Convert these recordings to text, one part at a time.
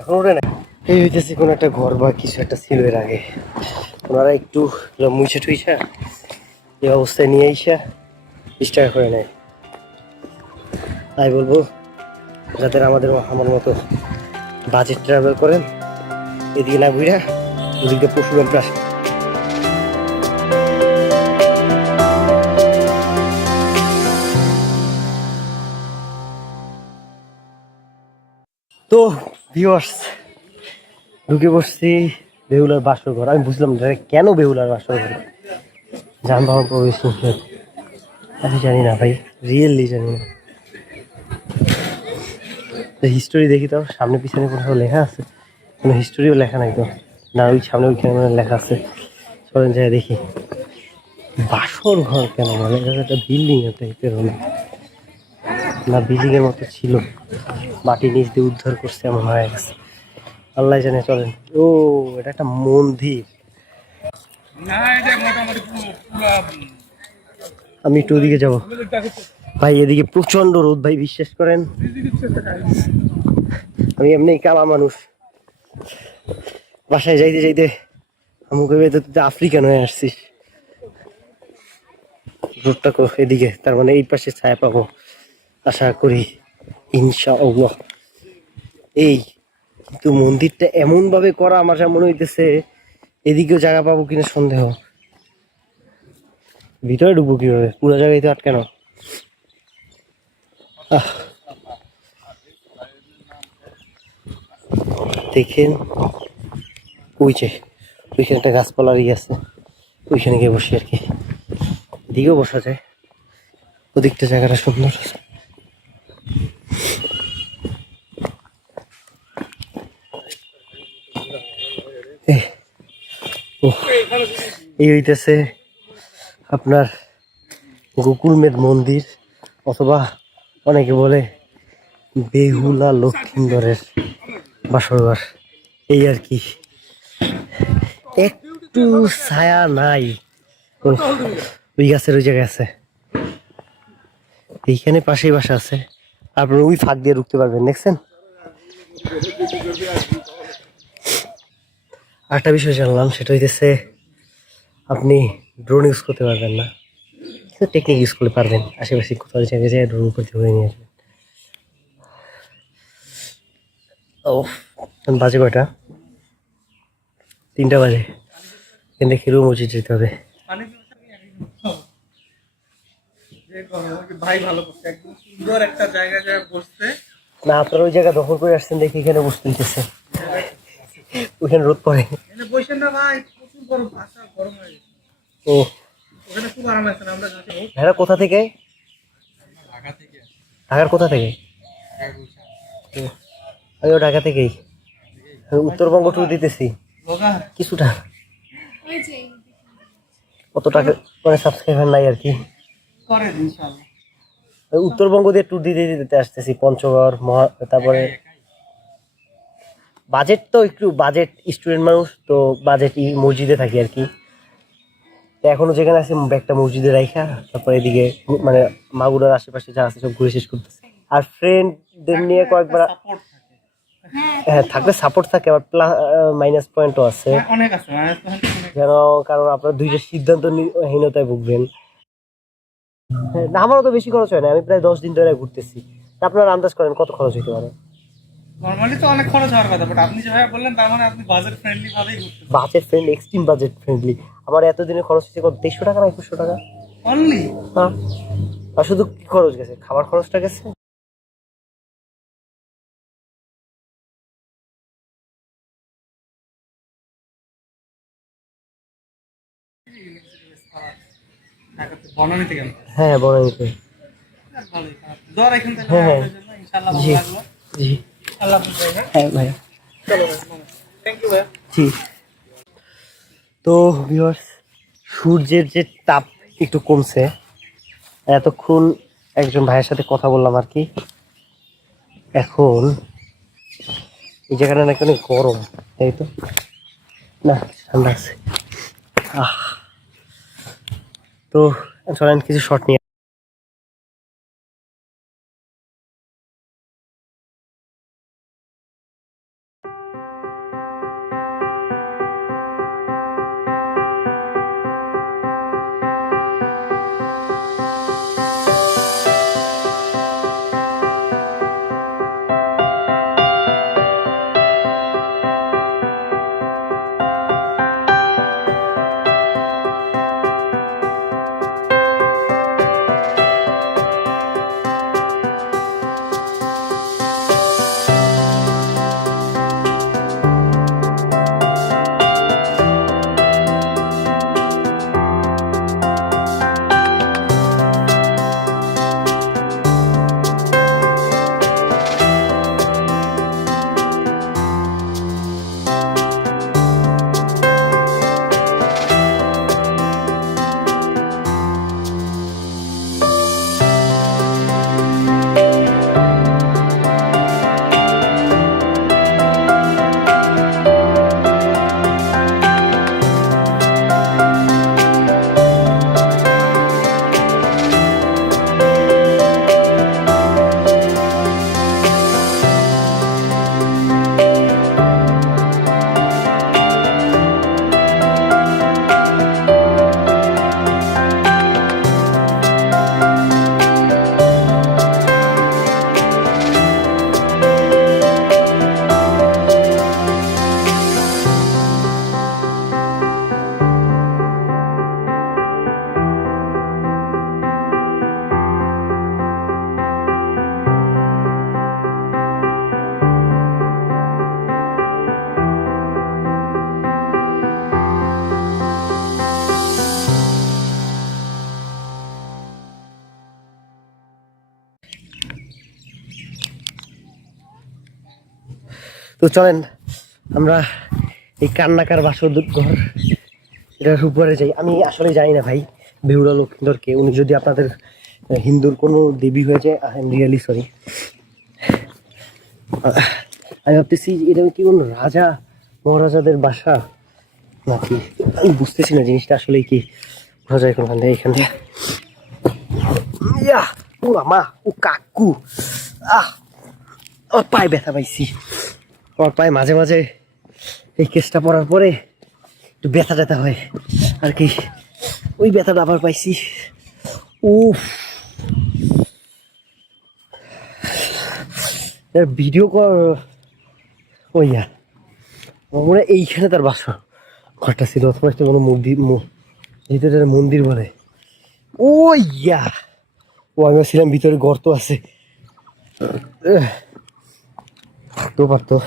এখন ওঠে না এই হইতেছে কোনো একটা ঘর বা কিছু একটা ছিল এর আগে। ওনারা একটু মুইছে টুইছা, এই অবস্থায় নিয়ে আইসা বিশ টাকা করে নেয়। তাই বলব, যাদের আমাদের আমার মতো বাজেট ট্রাভেল করেন, এদিকে না ঘুরা ওদিকে পশুরাম প্রাস ভিউয়ার্স ঢুকে বসছি বেহুলার বাসর ঘর আমি বুঝলাম কেন বেহুলার বাসর ঘর যানবাহন প্রবেশ আমি জানি না ভাই, রিয়েলি জানি না। হিস্টোরি দেখি তো, সামনে পিছনে কোথাও লেখা আছে? কোনো হিস্টোরিও লেখা নাই তো। না, ওই সামনে ওইখানে মানে লেখা আছে। চলেন যাই দেখি। বাসর ঘর কেন মানে একটা বিল্ডিং টাইপের হলো। না বিল্ডিং এর মতো ছিল। মাটি নিচ দিয়ে উদ্ধার করছে, এমন হয়ে গেছে। আল্লাহ জানে, চলেন। ও, এটা একটা মন্দির। আমি একটু ওদিকে যাব। ভাই, এদিকে প্রচণ্ড রোদ, ভাই, বিশ্বাস করেন? আমি এমনি কালা মানুষ। বাসায় যাইতে যাইতে আমাকে তুই আফ্রিকান হয়ে আসছিস। রোদটা কো- এদিকে, তার মানে এই পাশে ছায়া পাবো। আশা করি ইনশা আল্লাহ এই কিন্তু মন্দিরটা এমন ভাবে করা আমার মনে হইতেছে এদিকেও জায়গা পাবো কিনা সন্দেহ। ভিতরে ঢুকবো কীভাবে? পুরো জায়গায় তো আটকানো। দেখেন ওই যে ওইখানে একটা গাছপালার ইয়ে আছে। ওইখানে গিয়ে বসি আর কি। এদিকেও বসা যায়। ওদিকটা জায়গাটা সুন্দর এ, এই হইতেছে আপনার গোকুলমেদ মন্দির, অথবা অনেকে বলে বেহুলা লক্ষিন্দরের বাসরঘর। এই আর কি। একটু ছায়া নাই। ওই গাছের ওই জায়গায় আছে। এইখানে পাশেই বাসা আছে। আপনার ওই ফাঁক দিয়ে ঢুকতে পারবেন, দেখছেন? আরেকটা বিষয় জানলাম, সেটা হইতেছে আপনি ড্রোন ইউজ করতে পারবেন না। কিন্তু টেকনিক ইউজ করতে পারবেন। আশেপাশে কোথাও জায়গায় যায় ড্রোন উপর থেকে নিয়ে আসবেন ও এখন বাজে কয়টা? তিনটা বাজে। কিন্তু হিরো মসজিদ যেতে হবে। না আপনারা ওই জায়গা দখল করে আসছেন দেখি এখানে বসতে দিতেছে ওইখানে রোদ পড়ে। বসেন না ভাই প্রচুর গরম ভাষা গরম হয়ে গেছে ও ওখানে খুব আরাম আছে না আমরা যাচ্ছি। ভাইরা কোথা থেকে? ঢাকা ঢাকার কোথা থেকে? ও, আমিও ঢাকা থেকেই। আমি উত্তরবঙ্গ ট্যুর দিতেছি। কিছুটা। কত টাকা মানে সাবস্ক্রাইবার নাই আর কি। করে ইনশাআল্লাহ। ওই উত্তরবঙ্গ দিয়ে ট্যুর দিতে দিতে আসতেছি পঞ্চগড় মহা তারপরে বাজেট তো একটু বাজেট স্টুডেন্ট মানুষ তো বাজেট মসজিদে থাকি আর কি। তো এখনও যেখানে আছে একটা মসজিদে রাইখা তারপরে এদিকে মানে মাগুরার আশেপাশে যা আছে সব ঘুরে শেষ করতেছে। আর ফ্রেন্ডদের নিয়ে কয়েকবার থাকে। হ্যাঁ থাকলে সাপোর্ট থাকে আবার প্লাস মাইনাস পয়েন্টও আছে। হ্যাঁ, যেন কারণ আপনার দুইটা সিদ্ধান্ত নি- হীনতায় ভুগবেন। হ্যাঁ, না আমারও তো বেশি খরচ হয় না আমি প্রায় দশ দিন ধরে ঘুরতেছি। তা আপনারা আন্দাজ করেন কত খরচ হইতে পারে? নর্মালি তো অনেক খরচ হওয়ার কথা বাট আপনি যেভাবে বললেন তার মানে আপনি বাজেট ফ্রেন্ডলি ভাবেই ঘুরতে budget friend extreme budget friendly আমার এতদিনে খরচ হচ্ছে কত? দেড়শো টাকা না একুশশো টাকা? অনলি হ্যাঁ। আর শুধু কি খরচ গেছে? খাবার খরচটা গেছে? ঢাকাতে বনানীতে গেল? হ্যাঁ বনানীতে দর এখান থেকে হ্যাঁ। ইনশাআল্লাহ ভালো লাগল। জি। আল্লাহ হাফেজ ভাই ভাইয়া। থ্যাংক ইউ ভাই জি। তো ভিউয়ার্স সূর্যের যে তাপ একটু কমছে, এতক্ষণ একজন ভাইয়ের সাথে কথা বললাম আর কি। এখন এই জায়গাটা নাকি অনেক গরম, তাই তো? না, ঠান্ডা আছে। আহ। তো চলেন, কিছু শর্ট নিয়ে তো চলেন, আমরা এই কান্নাকার বাসর ঘর এটার উপরে যাই। আমি আসলে জানি না ভাই বেহুলা লক্ষ্মীধরকে উনি যদি আপনাদের হিন্দুর কোনো দেবী হয়ে যায় আই এম রিয়েলি সরি আমি ভাবতেছি, এটা কি কোনো রাজা, মহারাজাদের বাসা? নাকি, আমি বুঝতেছি না জিনিসটা আসলে কি। বোঝা যায় কোনখান এখান থেকে। ইয়া ও মা, ও কাকু। আহ আমার পায়ে ব্যথা পাইছি। আমার পায়ে মাঝে মাঝে এই কেসটা পড়ার পরে একটু ব্যথা ট্যাথা হয়। আর কি, ওই ব্যথাটা আবার পাইছি। উফ। ভিডিও কর ওইয়া আমার মনে এইখানে তার বাসা ঘরটা ছিল, অথবা একটা কোনো মন্দির একটা মন্দির বলে। ও ইয়া। ও আমি ছিলাম, ভিতরে গর্ত আছে। তো পারতো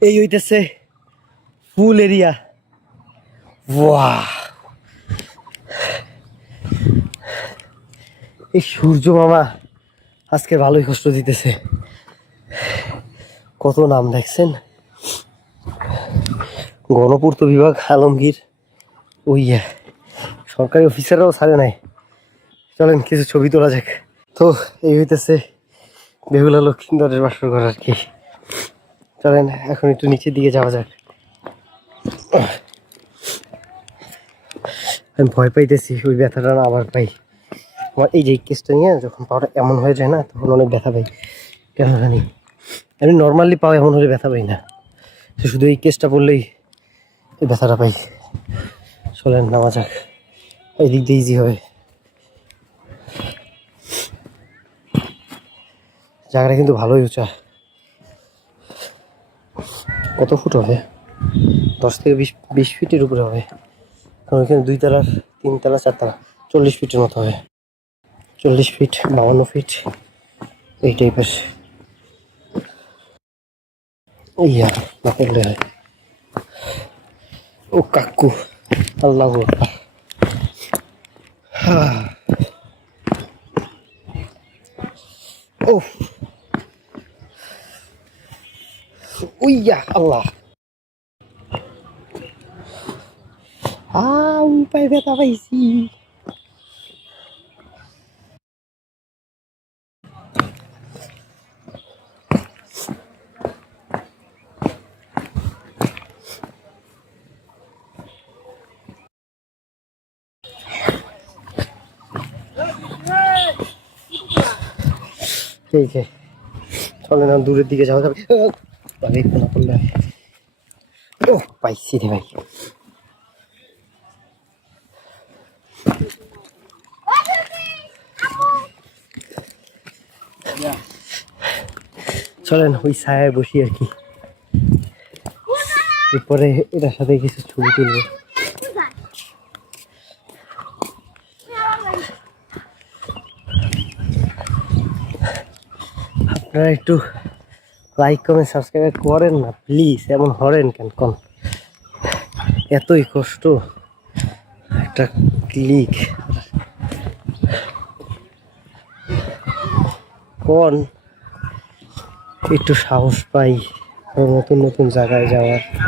এই হইতেছে ফুল এরিয়া। ওয়াহ। এই সূর্য মামা আজকে ভালোই কষ্ট দিতেছে। কত নাম দেখছেন? গণপূর্ত বিভাগ, আলমগীর। ওই সরকারি অফিসাররাও ছাড়ে নাই। চলেন, কিছু ছবি তোলা যাক। তো, এই হইতেছে বেহুলা বাসর ঘর আর কি। চলেন, এখন একটু নিচের দিকে যাওয়া যাক। আমি ভয় পাইতেছি, ওই ব্যথাটা না আবার পাই। আমার এই যে কেসটা নিয়ে যখন পাওয়াটা এমন হয়ে যায় না, তখন অনেক ব্যথা পাই। কেন জানি? আমি নর্মালি পাও এমন হলে ব্যথা পাই না। শুধু এই কেসটা পড়লেই এই ব্যথাটা পাই। চলেন, নামা যাক। এই দিক দিয়ে ইজি হবে জায়গাটা কিন্তু ভালোই উঁচা। কত ফুট হবে? দশ থেকে বিশ বিশ ফিটের উপরে হবে। কারণ এখানে দুই তলার তিন তলা চার তলা চল্লিশ ফিটের মতো হবে। চল্লিশ ফিট, বাউন্ন ফিট, এই টাইপের। ইয়া না করলে হয়। ও কাকু, আল্লাহ আকবার। হা। উফ উইয়া আল্লাহ আউ পায়ে ব্যথা পাইছি এই যে চলে না দূরের দিকে যাওয়া যাবে। ভাই না করলে। ও, পাইছি রে ভাই। চলেন, ওই ছায়ায় বসি আর কি। এরপরে এটার সাথে কিছু ছবি তুলবো। আপনারা একটু লাইক কমেন্ট সাবস্ক্রাইব করেন না প্লিজ এমন হরেন কেন? কন? এতই কষ্ট। একটা ক্লিক কন? একটু সাহস পাই। নতুন নতুন জায়গায় যাওয়ার।